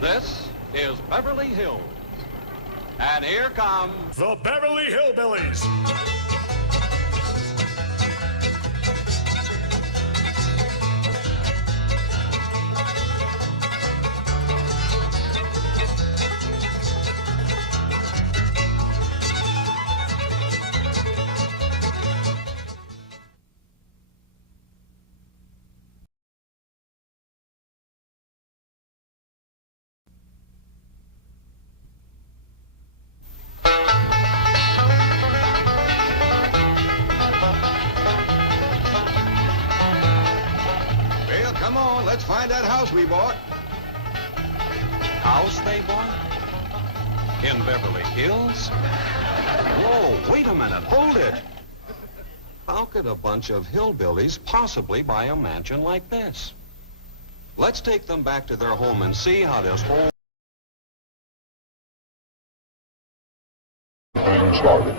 This is Beverly Hills. And here come the Beverly Hillbillies. Come on, let's find that house we bought. House they bought? In Beverly Hills? Whoa, wait a minute, hold it. How could a bunch of hillbillies possibly buy a mansion like this? Let's take them back to their home and see how this whole thing started.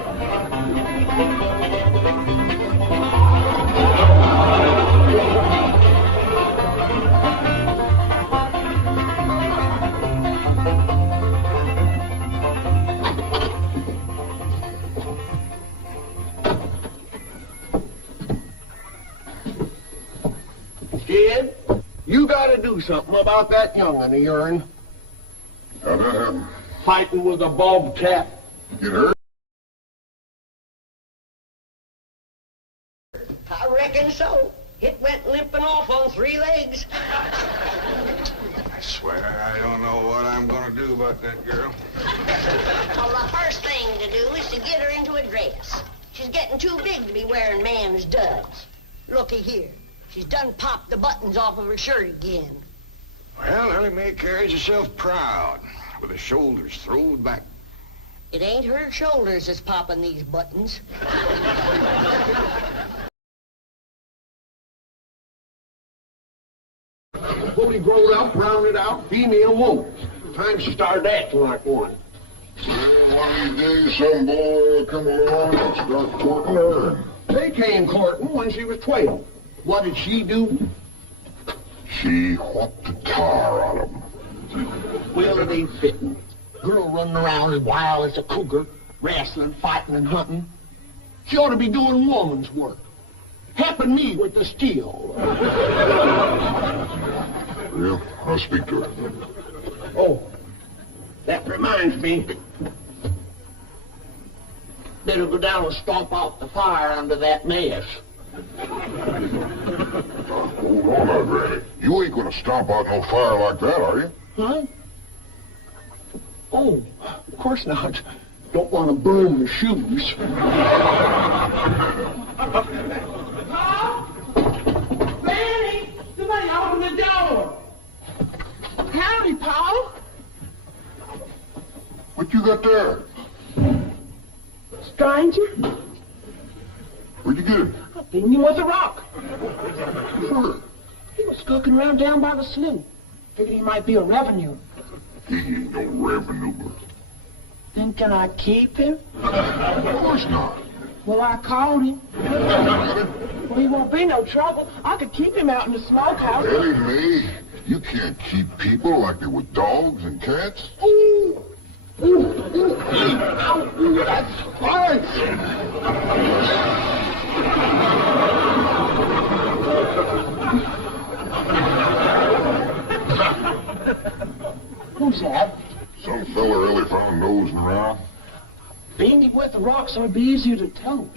Jed, you gotta do something about that young'un of yourn. How'd that happen? Fighting with a bobcat. Get hurt? I reckon so. It went limping off on 3 legs. I swear I don't know what I'm gonna do about that girl. Well, the first thing to do is to get her into a dress. She's getting too big to be wearing man's duds. Looky here. She's done popped the buttons off of her shirt again. Well, Ellie Mae carries herself proud, with her shoulders throwed back. It ain't her shoulders that's popping these buttons. Fully grown up, rounded out, female woman. Time she started acting like one. Well, one of these days, some boy will come along and start courting her. They came courting when she was 12. What did she do? She whopped the tar out of them. Well, it ain't fitting. Girl running around as wild as a cougar, wrestling, fighting, and hunting. She ought to be doing woman's work. Helping me with the steel. Yeah, I'll speak to her. Oh, that reminds me. Better go down and stomp out the fire under that mess. Hold on now, Granny. You ain't gonna stomp out no fire like that, are you? Huh? Oh, of course not. Don't want to burn the shoes. Granny! Somebody open the door! Howdy, Paul. What you got there? Stranger? Where'd you get it? I think he was a rock. Where? He was skulking around down by the slough. Figured he might be a revenue. He ain't no revenue. Then can I keep him? Of course not. Well, I called him. Well, he won't be no trouble. I could keep him out in the smokehouse. Ellie Mae, you can't keep people like they were dogs and cats. Ooh, ooh, ooh, ow, ooh, that's fine. Who's that? Some fella really found nosing around. Being with the rocks would be easier to tote.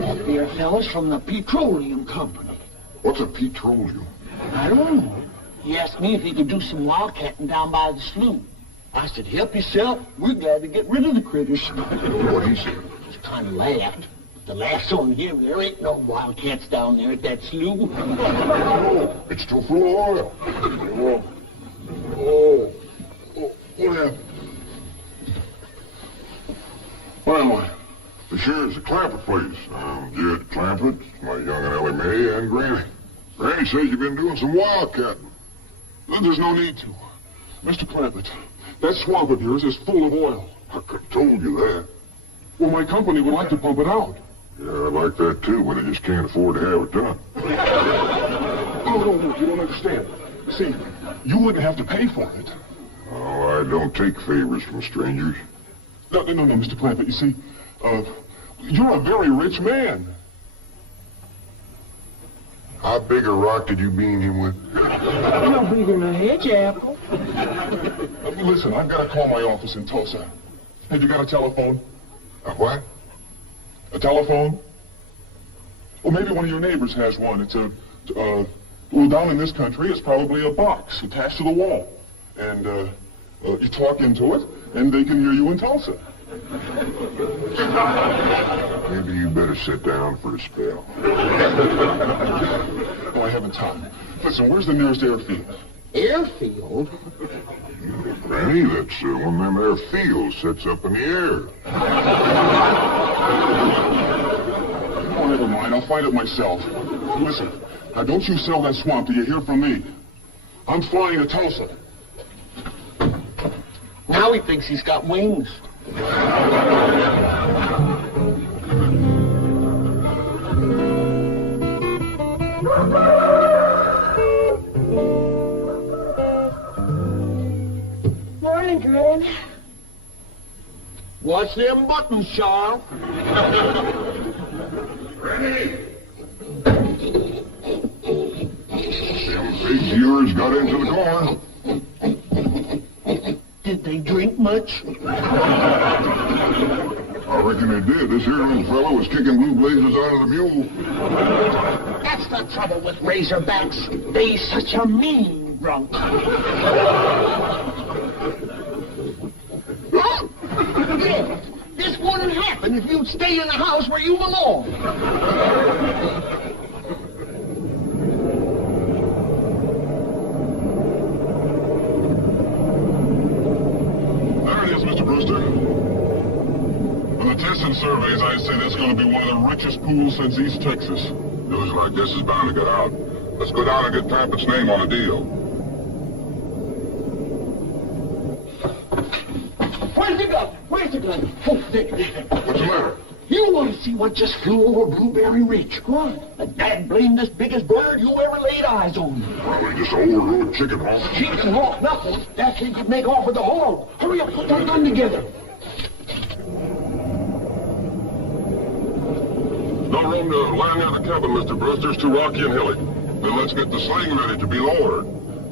That there fella's from the petroleum company. What's a petroleum? I don't know. He asked me if he could do some wildcatting down by the slough. I said, help yourself. We're glad to get rid of the critters. What he said? Just kind of laughed. The laugh's on him. There ain't no wildcats down there at that slough. Oh, it's still full of oil. Oh, what happened? Well, this here is the Clampett place. I'm Jed Clampett, my young'un Ellie Mae, and Granny. Granny says you've been doing some wildcatting. There's no need to. Mr. Clampett, that swamp of yours is full of oil. I could have told you that. Well, my company would like to pump it out. Yeah, I like that too, but I just can't afford to have it done. Oh, no, you don't understand. See, you wouldn't have to pay for it. Oh, I don't take favors from strangers. No, Mr. Clampett. You see, you're a very rich man. How big a rock did you bean him with? No bigger than a hedge apple. Listen, I've got to call my office in Tulsa. Have you got a telephone? A what? A telephone? Or maybe one of your neighbors has one. It's well, down in this country, it's probably a box attached to the wall. And, you talk into it, and they can hear you in Tulsa. Maybe you better sit down for a spell. Oh, I haven't time. Listen, where's the nearest airfield? Airfield? Granny, that's one of them there fields sets up in the air. Oh, never mind. I'll find it myself. Listen, now don't you sell that swamp till you hear from me. I'm flying to Tulsa. Now he thinks he's got wings. Morning, Granny. Watch them buttons, Charles. Granny! Them pigs of yours got into the corn. Did they drink much? I reckon they did. This here little fellow was kicking blue blazes out of the mule. That's the trouble with razorbacks. They's such a mean drunk. Yeah, this wouldn't happen if you'd stay in the house where you belong. There it is, Mr. Brewster. On the tests and surveys, I'd say that's going to be one of the richest pools since East Texas. News like this is bound to get out. Let's go down and get Clampett's name on a deal. Where's the gun? Where's the gun? Oh, there. What's the matter? You want to see what just flew over Blueberry Ridge? What? The dad-blamed biggest bird you ever laid eyes on. Probably just an old road chicken hawk. Chicken hawk, nothing. That thing could make off with the whole. Hurry up, put that gun together. No room to land near the cabin, Mr. Brewster. It's too rocky and hilly. Then let's get the sling ready to be lowered.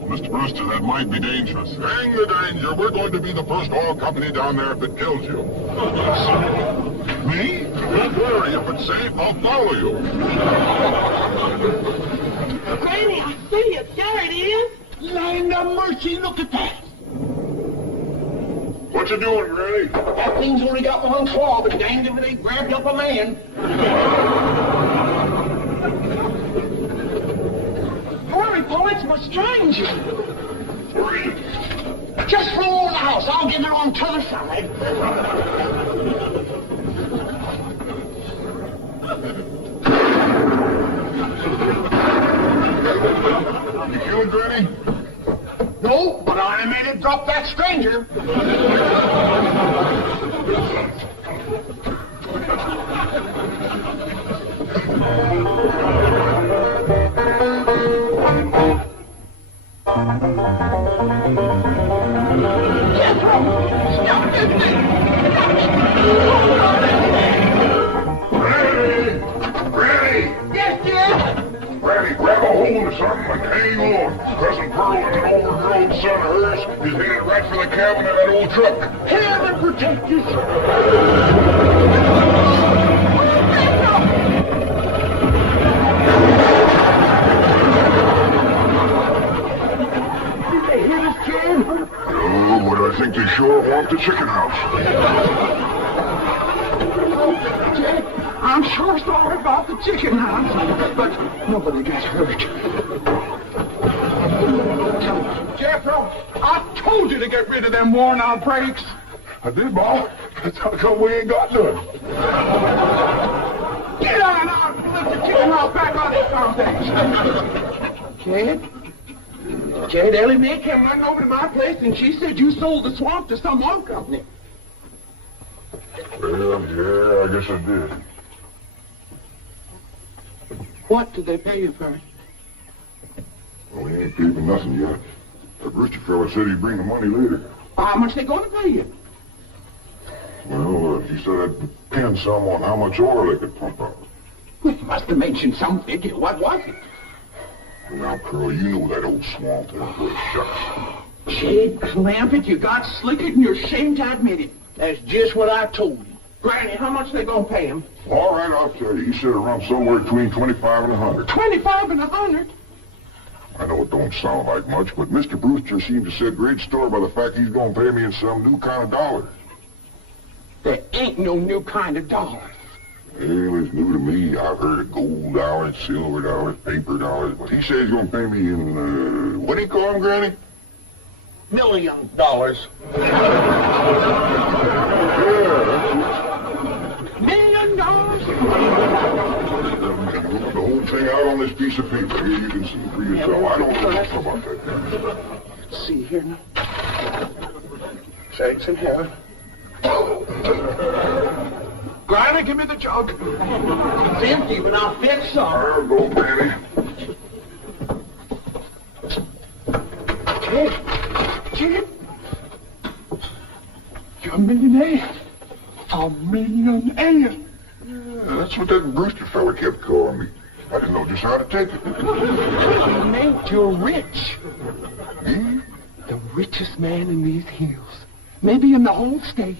Mr. Brewster, that might be dangerous. Hang the danger. We're going to be the first oil company down there if it kills you. Me? Don't worry. If it's safe, I'll follow you. Granny, I see it. There it is. Land of mercy, look at that. What you doing, Granny? That thing's only got one claw, but danged if it ain't grabbed up a man. Hurry, poets, we're strangers. Hurry. Just flew over the house. I'll get her on t'other side. You killed Granny? No, but I made it drop that stranger. Stop this thing. Granny! Yes, Jed? Granny, grab a hold of something and hang on. Cousin Pearl and an overgrown son of hers is headed right for the cabin of that old truck. Heaven protect us. Did they hit us, Jed? No, but I think they sure want the chicken house. Jed, I'm sure sorry about the chicken house, but nobody got hurt. Jethro, I told you to get rid of them worn-out brakes. I did, Bob. That's how come we ain't got none. Get on out and lift the chicken house back on its foundation. Jed, Ellie Mae came running over to my place and she said you sold the swamp to some oil company. Well, yeah, I guess I did. What did they pay you for it? Well, we ain't paid for nothing yet. The Brewster fella said he'd bring the money later. How much they going to pay you? Well, he said it'd depend some on how much oil they could pump out. Well, you must have mentioned some figure. What was it? Now, Curly, you know that old swamp there for a shot. Jed Clampett, you got slicker and you're ashamed to admit it. That's just what I told you. Granny, how much they gonna pay him? All right, I'll tell you. He said around somewhere between 25 and 100. 25 and 100? I know it don't sound like much, but Mr. Brewster seemed to set great store by the fact he's gonna pay me in some new kind of dollars. There ain't no new kind of dollars. Well, it's new to me. I've heard of gold dollars, silver dollars, paper dollars, but he says he's gonna pay me in, what do you call them, Granny? $1 million. Yeah, $1 million? the whole thing out on this piece of paper. Here, you can see for yourself. I don't know nothing about that. Let's see here now. Sakes in heaven. Granny, give me the jug. It's empty, but I'll fix some. I'll go, Granny. Jed, you're a millionaire. A millionaire. Yeah, that's what that Brewster fella kept calling me. I didn't know just how to take it. He meant you're rich. Me? The richest man in these hills. Maybe in the whole state.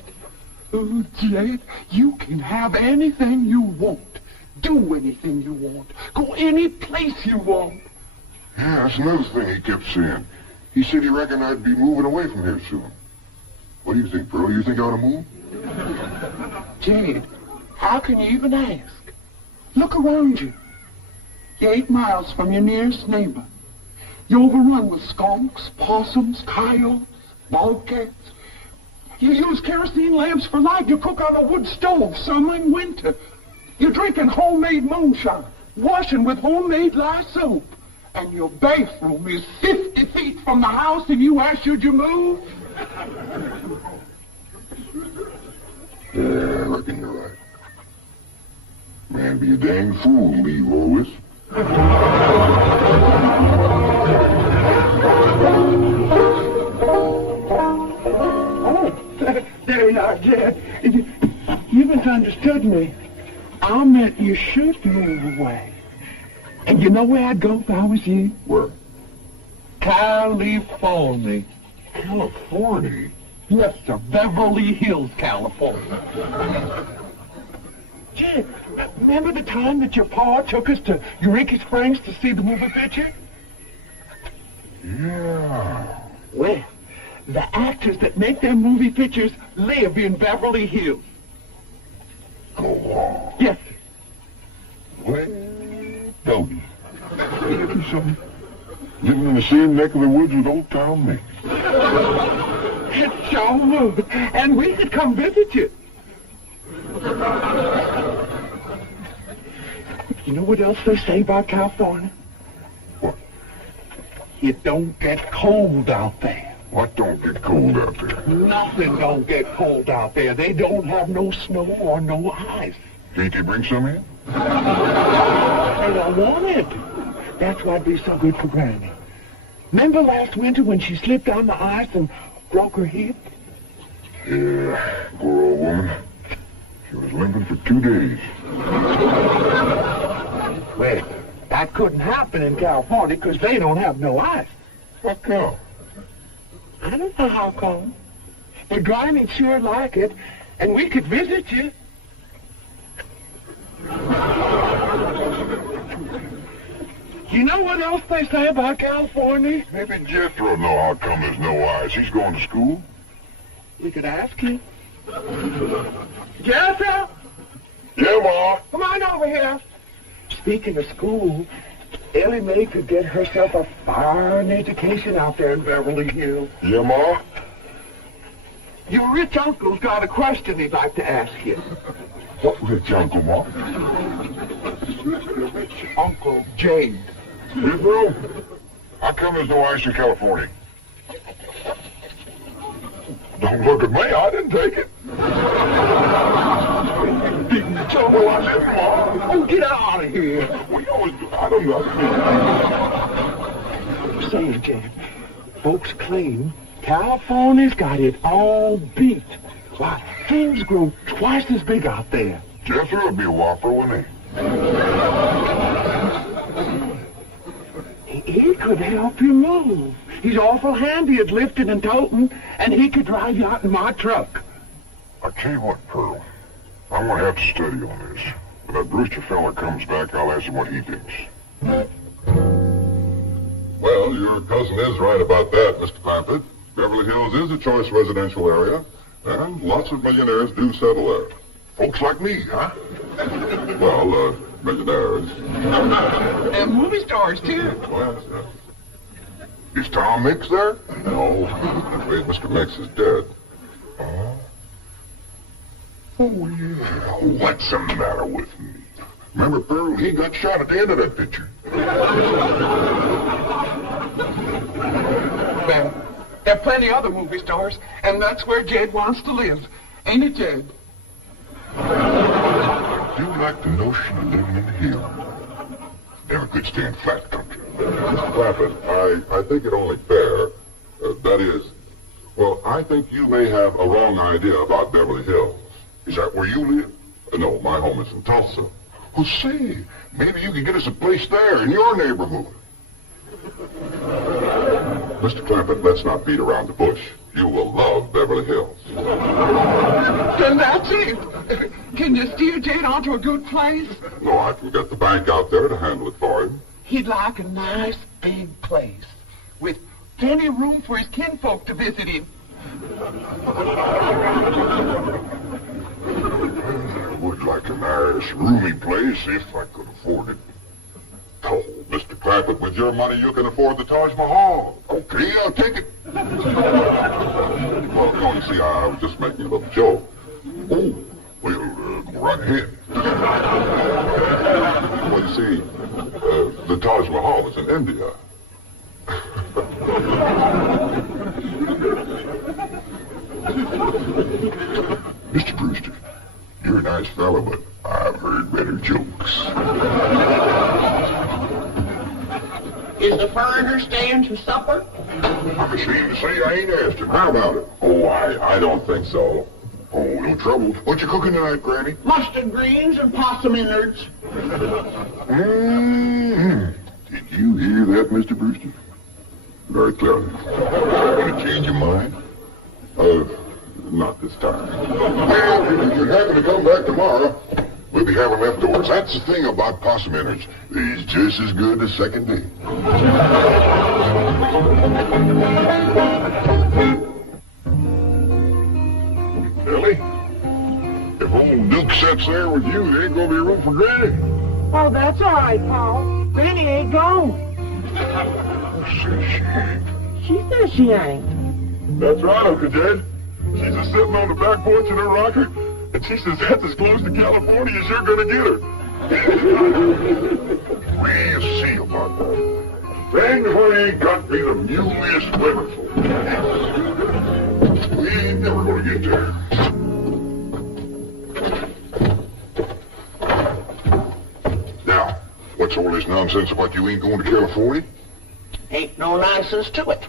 Oh, Jed, you can have anything you want. Do anything you want. Go any place you want. Yeah, that's another thing he kept saying. He said he reckoned I'd be moving away from here soon. What do you think, Pearl? You think I ought to move? Jed, how can you even ask? Look around you. You're 8 miles from your nearest neighbor. You're overrun with skunks, possums, coyotes, bobcats. You use kerosene lamps for light. You cook on a wood stove, summer and winter. You're drinking homemade moonshine, washing with homemade lye soap. And your bathroom is 50 feet from the house, and you ask, should you move? Yeah, I reckon you're right. Man, be a dang fool to leave all this. There you are, Jed. You misunderstood me. I meant you should move away. And you know where I'd go if I was you? Where? California. California? Yes, sir. Beverly Hills, California. Jed, remember the time that your pa took us to Eureka Springs to see the movie picture? Yeah. Well, the actors that make their movie pictures live in Beverly Hills. Go on. Yes, sir. Well, Doggy. Maybe something. Living in the same neck of the woods with old town me. It sure would. And we could come visit you. You know what else they say about California? What? It don't get cold out there. What don't get cold out there? Nothing don't get cold out there. They don't have no snow or no ice. Can't you bring some in? They don't want it. That's why'd be so good for Granny. Remember last winter when she slipped on the ice and broke her hip? Yeah, poor old woman. She was limping for 2 days. Well, that couldn't happen in California because they don't have no ice. What now? I don't know how come. But Granny'd sure like it, and we could visit you. You know what else they say about California? Maybe Jethro know how come there's no ice. He's going to school. We could ask him. Jethro! Yeah, Ma. Come on over here. Speaking of school, Ellie Mae could get herself a fine education out there in Beverly Hills. Yeah, Ma. Your rich uncle's got a question he'd like to ask you. What rich uncle, Ma? Your rich Uncle Jade. Jethro, how come there's no ice in California? Don't look at me. I didn't take it. Didn't tell me I didn't, Ma. Oh, get out of here. We always do. I don't know. Say, Jade, Folks claim California's got it all beat. Why, things grow twice as big out there. Jethro would be a whopper, wouldn't he? He could help you move. He's awful handy at lifting and toting, and he could drive you out in my truck. I tell you what, Pearl, I'm going to have to study on this. When that Brewster fella comes back, I'll ask him what he thinks. Well, your cousin is right about that, Mr. Clampett. Beverly Hills is a choice residential area, and lots of millionaires do settle there. Folks like me, huh? Well, millionaires. And movie stars, too. Well, Is Tom Mix there? no. Wait, Mr. Mix is dead. Oh, yeah. What's the matter with me? Remember, Pearl, he got shot at the end of that picture. Well, there are plenty other movie stars, and that's where Jed wants to live. Ain't it, Jed? I do like the notion of living in the hills. Never could stand flat country. Mr. Clampett, I think it only fair, that is, well, I think you may have a wrong idea about Beverly Hills. Is that where you live? No, my home is in Tulsa. Well, say, maybe you could get us a place there in your neighborhood. Mr. Clampett, let's not beat around the bush. You will love Beverly Hills. Then that's it. Can you steer Jed onto a good place? No, I can get the bank out there to handle it for him. He'd like a nice big place with plenty of room for his kinfolk to visit him. I would like a nice, roomy place if I could afford it. Oh, Mr. Clampett, with your money you can afford the Taj Mahal. Okay, I'll take it. Well, no, you see, I was just making a little joke. Oh, well, go right ahead. Well, you see, the Taj Mahal is in India. Mr. Brewster, you're a nice fellow, but I've heard better jokes. Is the foreigner staying to supper? I'm ashamed to say I ain't asked him. How about it? Oh, I don't think so. Oh, no trouble. What you cooking tonight, Granny? Mustard greens and possum innards. Mm-hmm. Did you hear that, Mr. Brewster? Very clearly. Want to change your mind? Not this time. Well, if you happen to come back tomorrow, we'll be having leftovers. That's the thing about possum innards. They's just as good the second day. Ellie, if old Duke sits there with you, there ain't gonna be room for Granny. Oh, that's all right, Paul. Granny ain't gone. Say she ain't. She says she ain't. That's right, Uncle Jed. She's just sitting on the back porch in her rocker, and she says that's as close to California as you're gonna get her. We'll see about that. Dang if I ain't got me the mulest liverful. We ain't never gonna get there. Now, what's all this nonsense about you ain't going to California? Ain't no nonsense to it.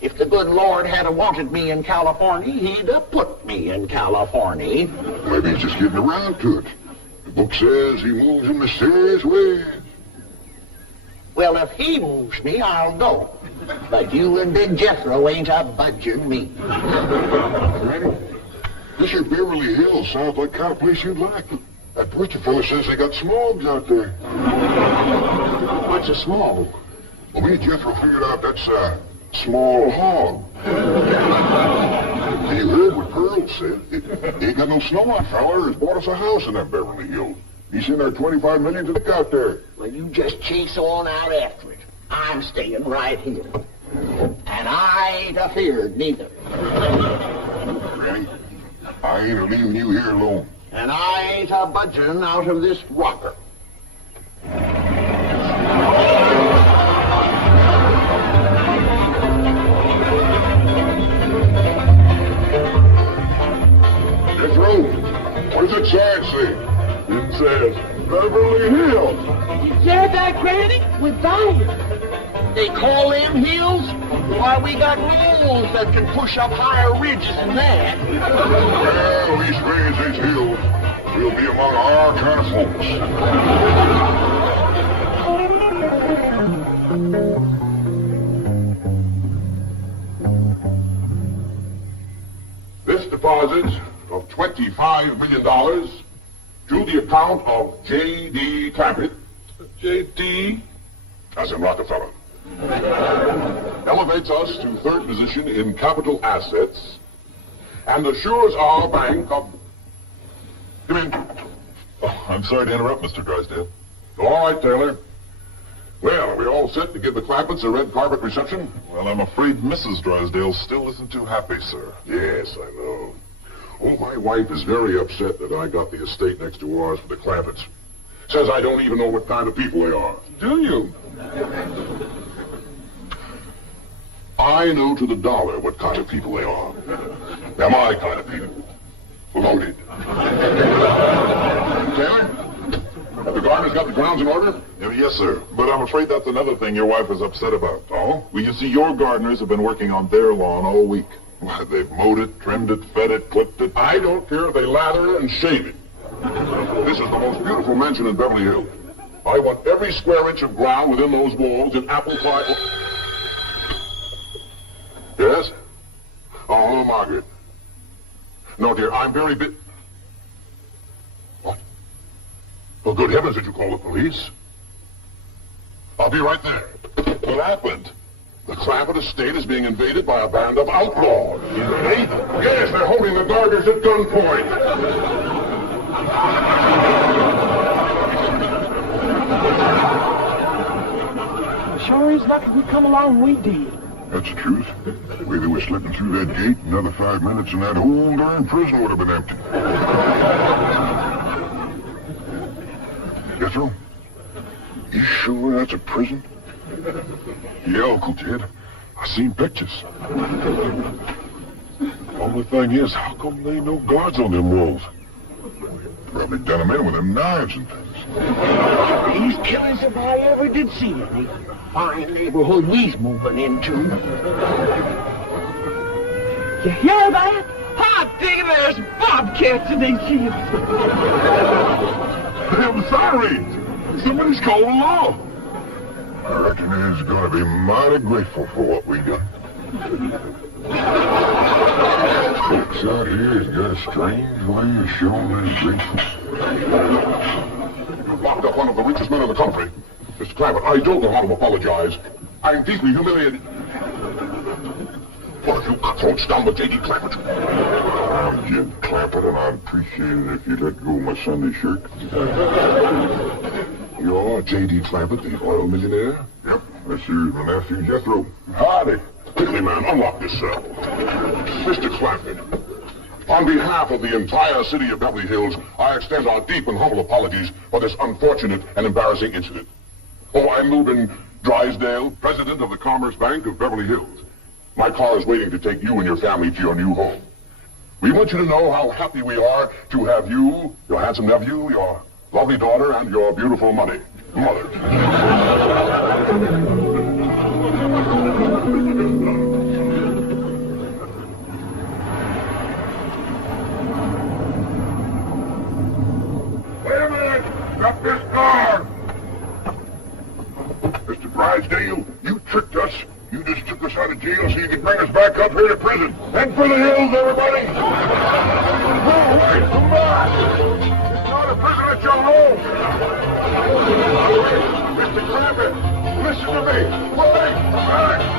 If the good Lord had wanted me in California, he'd have put me in California. Maybe he's just getting around to it. The book says he moves in mysterious ways. Well, if he moves me, I'll go. But you and Big Jethro ain't a budging me. Granny, this here Beverly Hills sounds like the kind of place you'd like. That butcher fella says they got smogs out there. What's a smog? Well, me and Jethro figured out that's a small hog. And you heard what Pearl said. He ain't got no snow on, fella. Has bought us a house in that Beverly Hills. He's in there $25 million to look out there. Well, you just chase on out after it. I'm staying right here. And I ain't afeared neither. Granny, I ain't leaving you here alone. And I ain't a budging out of this rocker. Jethro, what does that sign say? It says Beverly Hills. You said that, Granny? We're dying. they call them hills? Why, we got moles that can push up higher ridges than that. Well, these raise these hills, we'll be among our kind of folks. This deposit of $25 million to the account of J.D. Clampett. J.D. as in Rockefeller. Elevates us to third position in capital assets and assures our bank of... Come in. Oh, I'm sorry to interrupt, Mr. Drysdale. All right, Taylor. Well, are we all set to give the Clampetts a red carpet reception? Well, I'm afraid Mrs. Drysdale still isn't too happy, sir. Yes, I know. Oh, my wife is very upset that I got the estate next to ours for the Clampetts. Says I don't even know what kind of people they are. Do you? I know to the dollar what kind of people they are. They're my kind of people. Loaded. Taylor? Have the gardeners got the grounds in order? Yes, sir. But I'm afraid that's another thing your wife is upset about. Oh? Well, you see, your gardeners have been working on their lawn all week. Why, they've mowed it, trimmed it, fed it, clipped it. I don't care if they lather it and shave it. This is the most beautiful mansion in Beverly Hills. I want every square inch of ground within those walls in apple pie. Yes? Oh, hello, Margaret. No, dear, I'm very What? Oh, good heavens, did you call the police? I'll be right there. What happened? The Clampett estate is being invaded by a band of outlaws. Invaded? Yes, they're holding the gardeners at gunpoint. Sure is lucky we come along we did. That's the truth. The way they were slipping through that gate, another 5 minutes and that whole darn prison would have been empty. Jethro? You sure that's a prison? Yeah, Uncle Jed. I seen pictures. Only thing is, how come there ain't no guards on them walls? Probably done them in with them knives and things. These killers if I ever did see any. Fine neighborhood we's moving into. You hear that? Hot digging, there's bobcats in these hills. Them sirens! Somebody's calling the law. I reckon they's gonna be mighty grateful for what we got. Folks out here has got a strange way of showing their grateful. You've locked up one of the richest men in the country. Mr. Clampett, I don't know how to apologize. I'm deeply humiliated. What have you cutthroats down with J.D. Clampett? I'm Jed Clampett, and I'd appreciate it if you'd let go of my Sunday shirt. You're J.D. Clampett, the oil millionaire? Yep, this here's my nephew, Jethro. Howdy. Quickly, man, unlock this cell. Mr. Clampett, on behalf of the entire city of Beverly Hills, I extend our deep and humble apologies for this unfortunate and embarrassing incident. Oh, I'm Reuben Drysdale, president of the Commerce Bank of Beverly Hills. My car is waiting to take you and your family to your new home. We want you to know how happy we are to have you, your handsome nephew, your lovely daughter, and your beautiful mother. Wait a minute! Stop this car! Mr. Drysdale, you tricked us. You just took us out of jail so you could bring us back up here to prison. And for the hills, everybody! No, wait, come back! It's not a prison, it's your home! Mr. Clampett, listen to me! Wait!